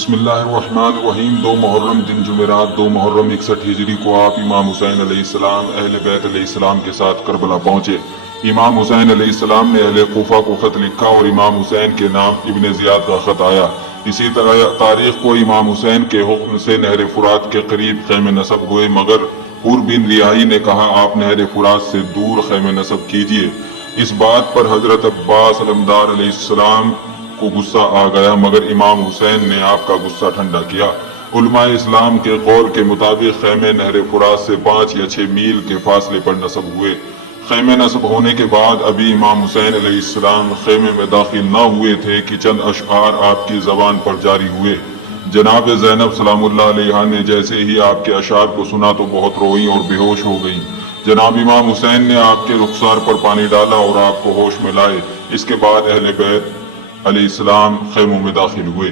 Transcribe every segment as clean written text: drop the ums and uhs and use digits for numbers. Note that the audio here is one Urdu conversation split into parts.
بسم اللہ الرحمن الرحیم 2 محرم دن جمعرات 2 محرم 61 ہجری کو آپ امام حسین علیہ السلام اہل بیت علیہ السلام کے ساتھ کربلا پہنچے۔ امام حسین علیہ السلام نے اہل کوفہ کو خط لکھا اور امام حسین کے نام ابن زیاد کا خط آیا۔ اسی تاریخ کو امام حسین کے حکم سے نہر فرات کے قریب خیمے نصب ہوئے، مگر حور بن ریاحی نے کہا آپ نہر فرات سے دور خیمے نصب کیجیے۔ اس بات پر حضرت عباس علمدار علیہ السلام کو غصہ آ گیا، مگر امام حسین نے آپ کا غصہ ٹھنڈا کیا۔ علماء اسلام کے قول کے مطابق خیمے نہر فرات سے 5 یا 6 میل کے فاصلے پر نصب ہوئے۔ خیمے نصب ہونے کے بعد ابھی امام حسین علیہ السلام خیمے میں داخل نہ ہوئے تھے کہ چند اشعار آپ کی زبان پر جاری ہوئے۔ جناب زینب سلام اللہ علیہا نے جیسے ہی آپ کے اشعار کو سنا تو بہت روئیں اور بے ہوش ہو گئیں۔ جناب امام حسین نے آپ کے رخسار پر پانی ڈالا اور آپ کو ہوش میں لائے۔ اس کے بعد اہل بیت علیہ السلام خیموں میں داخل ہوئے۔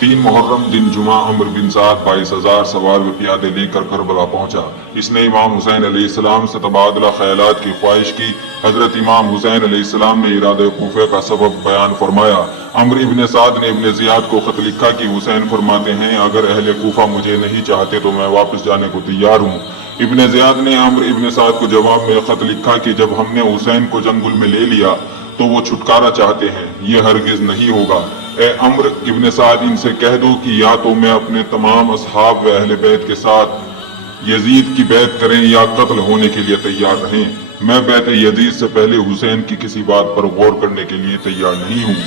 3 محرم دن جمعہ عمر بن سعد 22,000 سوار و پیادے لے کر کربلا پہنچا۔ اس نے امام حسین علیہ السلام سے تبادلہ خیالات کی خواہش کی۔ حضرت امام حسین علیہ السلام نے ارادہ کوفہ کا سبب بیان فرمایا۔ عمر ابن سعد نے ابن زیاد کو خط لکھا کہ حسین فرماتے ہیں اگر اہل کوفہ مجھے نہیں چاہتے تو میں واپس جانے کو تیار ہوں۔ ابن زیاد نے عمر ابن سعد کو جواب میں خط لکھا کہ جب ہم نے حسین کو جنگل میں لے لیا تو وہ چھٹکارا چاہتے ہیں، یہ ہرگز نہیں ہوگا۔ اے عمر ابن سعد ان سے کہہ دو کہ یا تو میں اپنے تمام اصحاب و اہل بیت کے ساتھ یزید کی بیعت کریں یا قتل ہونے کے لیے تیار رہیں۔ میں بیعت یزید سے پہلے حسین کی کسی بات پر غور کرنے کے لیے تیار نہیں ہوں۔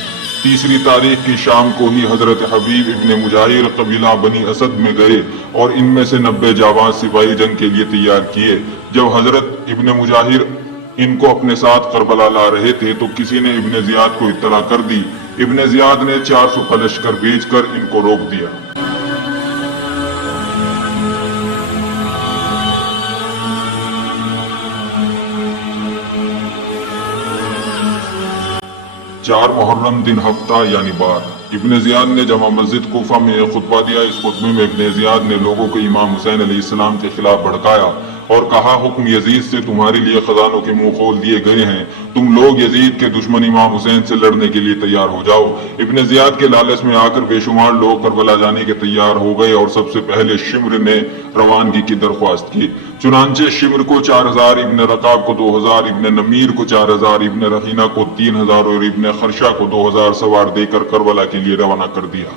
3 تاریخ کی شام کو ہی حضرت حبیب ابن مجاہر قبیلہ بنی اسد میں گئے اور ان میں سے 90 جانباز سپاہی جنگ کے لیے تیار کیے۔ جب حضرت ابن مجاہر ان کو اپنے ساتھ کربلا لا رہے تھے تو کسی نے ابن زیاد کو اطلاع کر دی۔ ابن زیاد نے 400 کا لشکر بھیج کر ان کو روک دیا۔ چار محرم دن ہفتہ یعنی بار ابن زیاد نے جامع مسجد کوفہ میں ایک خطبہ دیا۔ اس خطبے میں ابن زیاد نے لوگوں کو امام حسین علیہ السلام کے خلاف بھڑکایا اور کہا حکم یزید سے تمہارے لیے خزانوں کے منہ کھول دیے گئے ہیں، تم لوگ یزید کے دشمن امام حسین سے لڑنے کے لیے تیار ہو جاؤ۔ ابن زیاد کے لالچ میں آ کر بے شمار لوگ کربلا جانے کے تیار ہو گئے اور سب سے پہلے شمر نے روانگی کی درخواست کی۔ چنانچہ شمر کو 4,000، ابن رقاب کو 2,000، ابن نمیر کو 4,000، ابن رحینہ کو 3,000 اور ابن خرشہ کو 2,000 سوار دے کر کربلا کے لیے روانہ کر دیا۔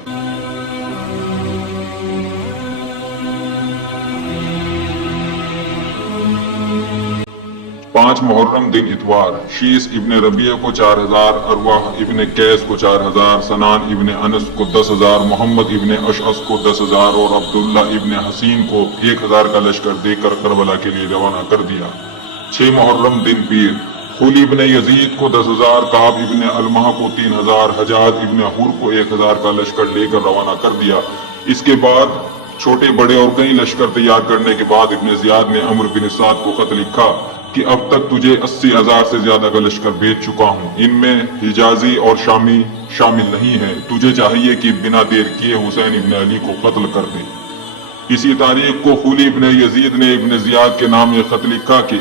5 محرم دن اتوار شیس ابن ربیعہ کو 4,000، ارواح ابن قیس کو 4,000، سنان ابن انس کو 10,000، محمد ابن اشعث کو 10,000 اور عبداللہ ابن حسین کو 1,000 کا لشکر دے کر کربلا کے لیے روانہ کر دیا۔ 6 محرم دن پیر خلی ابن یزید کو 10,000، کعب ابن علمہ کو 3,000، حجاج ابن حور کو 1,000 کا لشکر لے کر روانہ کر دیا۔ اس کے بعد چھوٹے بڑے اور کئی لشکر تیار کرنے کے بعد ابن زیاد نے عمر بن سعد کو خط لکھا کہ اب تک تجھے 80,000 سے زیادہ کا لشکر بھیج چکا ہوں، ان میں حجازی اور شامی شامل نہیں ہیں، تجھے چاہیے کہ بنا دیر کیے حسین ابن علی کو قتل کر دے۔ اسی تاریخ کو خلی ابن یزید نے ابن زیاد کے نام ایک خط لکھا کہ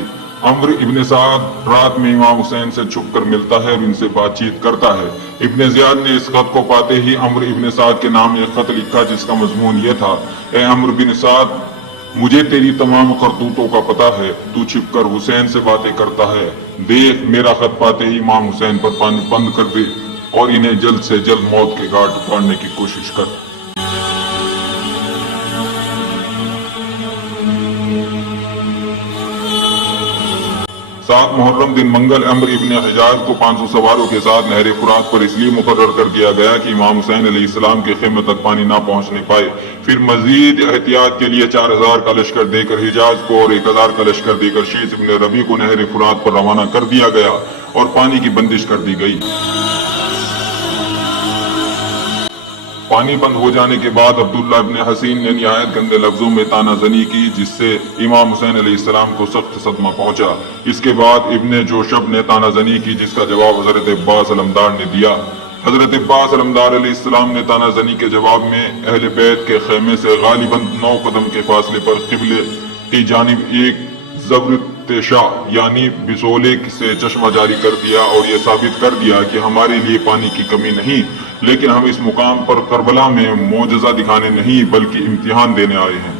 عمر ابن سعد رات میں امام حسین سے چھپ کر ملتا ہے اور ان سے بات چیت کرتا ہے۔ ابن زیاد نے اس خط کو پاتے ہی عمر ابن سعد کے نام ایک خط لکھا جس کا مضمون یہ تھا، اے عمر بن سعد مجھے تیری تمام کرتوتوں کا پتہ ہے، تو چھپ کر حسین سے باتیں کرتا ہے، دیکھ میرا خط پاتے ہی امام حسین پر پانی بند کر دے اور انہیں جلد سے جلد موت کے گھاٹ اتارنے کی کوشش کر۔ 7 محرم دن منگل عمر ابن حجاج کو 500 سواروں کے ساتھ نہر فرات پر اس لیے مقرر کر دیا گیا کہ امام حسین علیہ السلام کے خیمے تک پانی نہ پہنچنے پائے۔ پھر مزید احتیاط کے لیے 4,000 کا لشکر دے کر حجاج کو اور 1,000 کا لشکر دے کر شیس ابن ربیع کو نہر فرات پر روانہ کر دیا گیا اور پانی کی بندش کر دی گئی۔ پانی بند ہو جانے کے بعد عبداللہ ابن حسین نے نہایت گندے لفظوں میں طعنہ زنی کی جس سے امام حسین علیہ السلام کو سخت صدمہ پہنچا۔ اس کے بعد ابن جوشب نے طعنہ زنی کی جس کا جواب حضرت عباس علمدار نے دیا۔ حضرت عباس علمدار علیہ السلام نے طعنہ زنی کے جواب میں اہل بیت کے خیمے سے غالباً 9 قدم کے فاصلے پر قبلے کی جانب ایک زبر استشا یعنی بسولے سے چشمہ جاری کر دیا اور یہ ثابت کر دیا کہ ہمارے لیے پانی کی کمی نہیں، لیکن ہم اس مقام پر کربلا میں معجزہ دکھانے نہیں بلکہ امتحان دینے آئے ہیں۔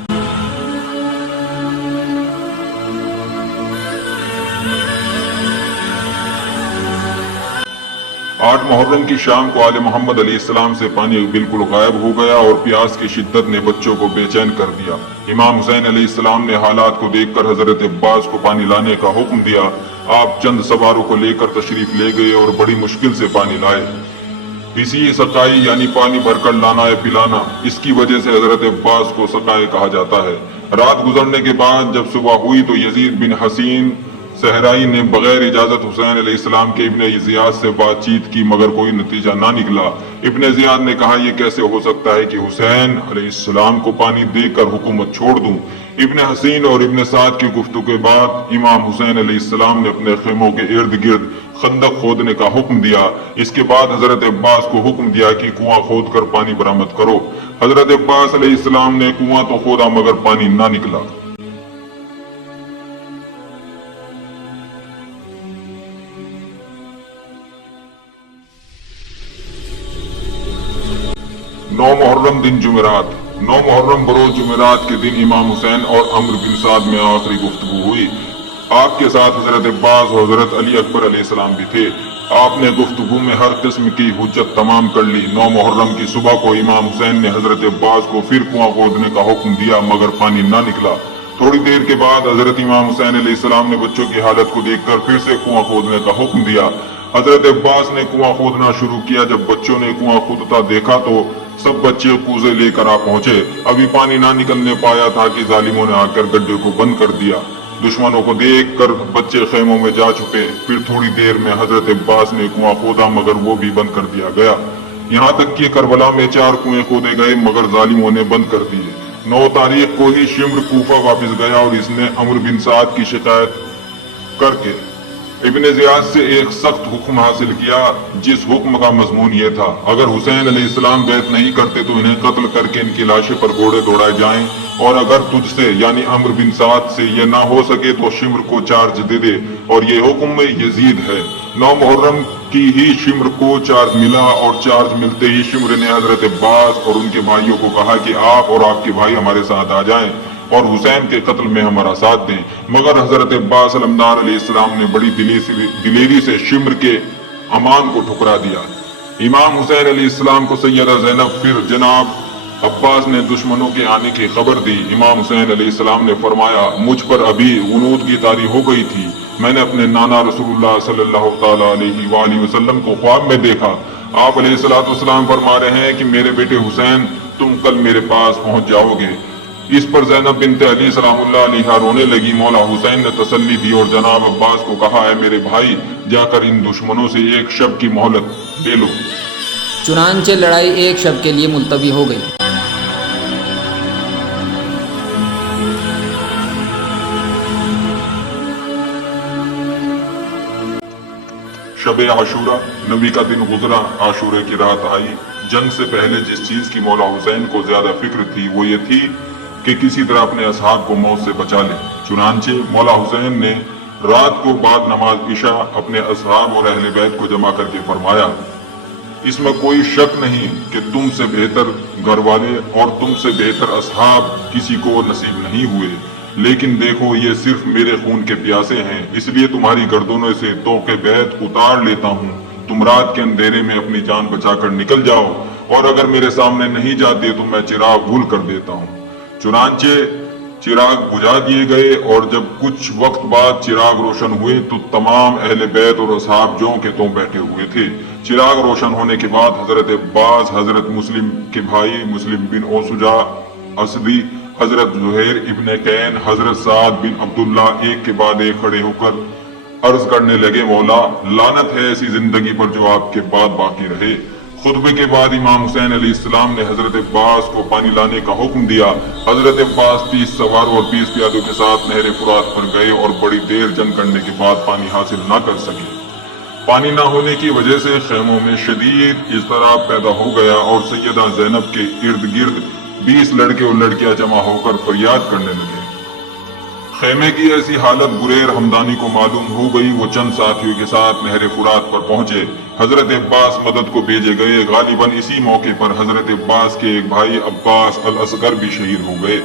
8 محرم کی شام کو آل محمد علیہ السلام سے پانی بالکل غائب ہو گیا اور پیاس کی شدت نے بچوں کو بے چین کر دیا۔ امام حسین علیہ السلام نے حالات کو دیکھ کر حضرت عباس کو پانی لانے کا حکم دیا۔ آپ چند سواروں کو لے کر تشریف لے گئے اور بڑی مشکل سے پانی لائے۔ اسی سقائی یعنی پانی بھر کر لانا یا پلانا، اس کی وجہ سے حضرت عباس کو سقائی کہا جاتا ہے۔ رات گزرنے کے بعد جب صبح ہوئی تو یزید بن حسین صحرائی نے بغیر اجازت حسین علیہ السلام کے ابن زیاد سے بات چیت کی مگر کوئی نتیجہ نہ نکلا۔ ابن زیاد نے کہا یہ کیسے ہو سکتا ہے کہ حسین علیہ السلام کو پانی دے کر حکومت چھوڑ دوں۔ ابن حسین اور ابن سعد کی گفتگو کے بعد امام حسین علیہ السلام نے اپنے خیموں کے ارد گرد خندق کھودنے کا حکم دیا۔ اس کے بعد حضرت عباس کو حکم دیا کہ کنواں کھود کر پانی برآمد کرو۔ حضرت عباس علیہ السلام نے کنواں تو کھودا مگر پانی نہ نکلا۔ 9 محرم دن جمعرات۔ 9 محرم بروز جمعرات کے دن امام حسین اور عمرو بن سعد میں آخری گفتگو ہوئی۔ آپ کے ساتھ حضرت عباس اور حضرت علی اکبر علیہ السلام بھی تھے۔ آپ نے گفتگو میں ہر قسم کی حجت تمام کر لی۔ 9 محرم کی صبح کو امام حسین نے حضرت عباس کو پھر کنواں کھودنے کا حکم دیا مگر پانی نہ نکلا۔ تھوڑی دیر کے بعد حضرت امام حسین علیہ السلام نے بچوں کی حالت کو دیکھ کر پھر سے کنواں کھودنے کا حکم دیا۔ حضرت عباس نے کنواں کھودنا شروع کیا۔ جب بچوں نے کنواں کھودتا دیکھا تو سب بچے کوزے لے کر آ پہنچے۔ ابھی پانی نہ نکلنے پایا تھا کہ ظالموں نے آ کر گڈھے کو بند کر دیا۔ دشمنوں کو دیکھ کر بچے خیموں میں جا چھپے۔ پھر تھوڑی دیر میں حضرت عباس نے کنواں کھودا مگر وہ بھی بند کر دیا گیا۔ یہاں تک کہ کربلا میں 4 کنویں کھودے گئے مگر ظالموں نے بند کر دیے۔ 9 تاریخ کو ہی شمر کوفہ واپس گیا اور اس نے عمرو بن سعد کی شکایت کر کے ابن زیاد سے ایک سخت حکم حاصل کیا، جس حکم کا مضمون یہ تھا اگر حسین علیہ السلام بیعت نہیں کرتے تو انہیں قتل کر کے ان کی لاشیں پر گھوڑے دوڑائے جائیں، اور اگر تجھ سے یعنی عمرو بن سعد سے یہ نہ ہو سکے تو شمر کو چارج دے دے، اور یہ حکم یزید ہے۔ 9 محرم کی ہی شمر کو چارج ملا، اور چارج ملتے ہی شمر نے حضرت عباس اور ان کے بھائیوں کو کہا کہ آپ اور آپ کے بھائی ہمارے ساتھ آ جائیں اور حسین کے قتل میں ہمارا ساتھ دیں، مگر حضرت عباس علمدار علیہ السلام نے بڑی دلیری سے شمر کے امان کو ٹھکرا دیا۔ امام حسین علیہ السلام کو سیدہ زینب پھر جناب عباس نے دشمنوں کے آنے کی خبر دی۔ امام حسین علیہ السلام نے فرمایا مجھ پر ابھی غنود کی طاری ہو گئی تھی، میں نے اپنے نانا رسول اللہ صلی اللہ تعالی علیہ وآلہ وسلم کو خواب میں دیکھا۔ آپ علیہ السلام فرما رہے ہیں کہ میرے بیٹے حسین تم کل میرے پاس پہنچ جاؤ گے۔ اس پر زینب بنت علی سلام اللہ علیہا رونے لگی۔ مولا حسین نے تسلی دی اور جناب عباس کو کہا اے میرے بھائی جا کر ان دشمنوں سے 1 شب کی مہلت لے لو۔ چنانچہ لڑائی 1 شب کے لیے ملتوی ہو گئی۔ شب عاشورہ، نبی کا دن گزرا، عاشورے کی رات آئی۔ جنگ سے پہلے جس چیز کی مولا حسین کو زیادہ فکر تھی وہ یہ تھی کہ کسی طرح اپنے اصحاب کو موت سے بچا لے۔ چنانچہ مولا حسین نے رات کو بعد نماز عشاء اپنے اصحاب اور اہل بیت کو جمع کر کے فرمایا اس میں کوئی شک نہیں کہ تم سے بہتر گھر والے اور تم سے بہتر اصحاب کسی کو نصیب نہیں ہوئے، لیکن دیکھو یہ صرف میرے خون کے پیاسے ہیں، اس لیے تمہاری گردنوں سے طوق بیعت اتار لیتا ہوں۔ تم رات کے اندھیرے میں اپنی جان بچا کر نکل جاؤ، اور اگر میرے سامنے نہیں جاتے تو میں چراغ گل کر دیتا ہوں۔ چنانچہ چراغ بجھا دیے گئے، اور جب کچھ وقت بعد چراغ روشن ہوئے تو تمام اہل بیت اور اصحاب جوں کے توں بیٹھے ہوئے تھے۔ چراغ روشن ہونے کے بعد حضرت عباس، حضرت مسلم کے بھائی مسلم بن اوسجا اسدی، حضرت زہیر ابن کین، حضرت سعد بن عبداللہ ایک کے بعد ایک کھڑے ہو کر عرض کرنے لگے مولا لعنت ہے ایسی زندگی پر جو آپ کے بعد باقی رہے۔ خطبے کے بعد امام حسین علیہ السلام نے حضرت عباس کو پانی لانے کا حکم دیا۔ حضرت عباس 30 سواروں اور 20 پیادوں کے ساتھ نہر فرات پر گئے اور بڑی دیر جنگ کرنے کے بعد پانی حاصل نہ کر سکے۔ پانی نہ ہونے کی وجہ سے خیموں میں شدید اضطراب پیدا ہو گیا، اور سیدہ زینب کے ارد گرد 20 لڑکے اور لڑکیاں جمع ہو کر فریاد کرنے لگے۔ خیمے کی ایسی حالت بریر ہمدانی کو معلوم ہو گئی، وہ چند ساتھیوں کے ساتھ نہر فرات پر پہنچے۔ حضرت عباس مدد کو بھیجے گئے۔ غالباً اسی موقع پر حضرت عباس کے ایک بھائی عباس الاصغر بھی شہید ہو گئے۔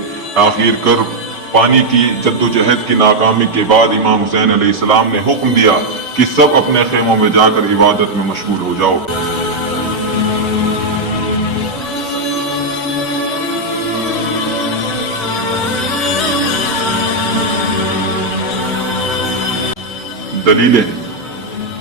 آخر کر پانی کی جدوجہد کی ناکامی کے بعد امام حسین علیہ السلام نے حکم دیا کہ سب اپنے خیموں میں جا کر عبادت میں مشغول ہو جاؤ۔ دلیلیں: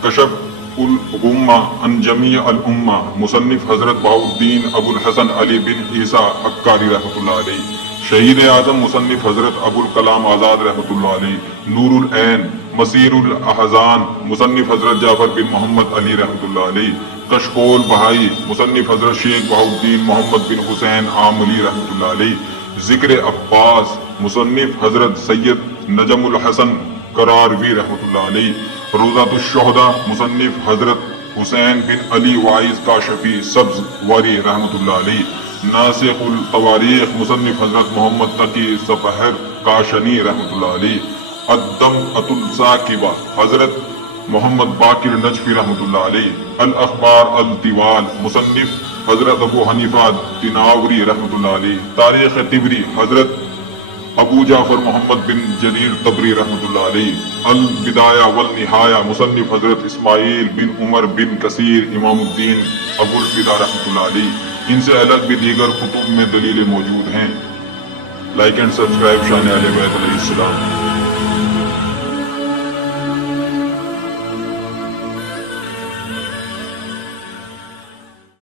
کشف الغمہ عن جمیع الامہ، مصنف حضرت بہاؤالدین ابو الحسن علی بن عیسیٰ عکاری رحمۃ اللہ علیہ۔ شہید اعظم مصنف حضرت ابو الکلام آزاد رحمۃ اللہ علیہ۔ نور العین مسیر الاحزان مصنف حضرت جعفر بن محمد علی رحمۃ اللہ علیہ۔ کشکول بہائی مصنف حضرت شیخ بہاؤالدین محمد بن حسین عاملی رحمۃ اللہ علیہ۔ ذکر عباس مصنف حضرت سید نجم الحسن قراروی رحمۃ اللہ علیہ۔ روضۃ الشہداء مصنف حضرت حسین بن علی وائز کاشفی سبز واری رحمۃ اللہ علیہ۔ ناسخ التواریخ مصنف حضرت محمد تقی سپہر کاشنی رحمۃ اللہ علیہ۔ الدمعۃ الثاقبہ حضرت محمد باقر نجفی رحمۃ اللہ علیہ۔ الاخبار الطوال مصنف حضرت ابو حنیفہ دیناوری رحمۃ اللہ علیہ۔ تاریخ طبری حضرت ابو جعفر محمد بن جریر طبری رحمۃ اللہ علیہ۔ البدایہ والنہایہ مصنف حضرت اسماعیل بن عمر بن کثیر امام الدین ابو الفدا رحمۃ اللہ علیہ۔ ان سے الگ بھی دیگر کتب میں دلیلیں موجود ہیں۔ لائک اینڈ سبسکرائب شان اہل بیت علیہ السلام۔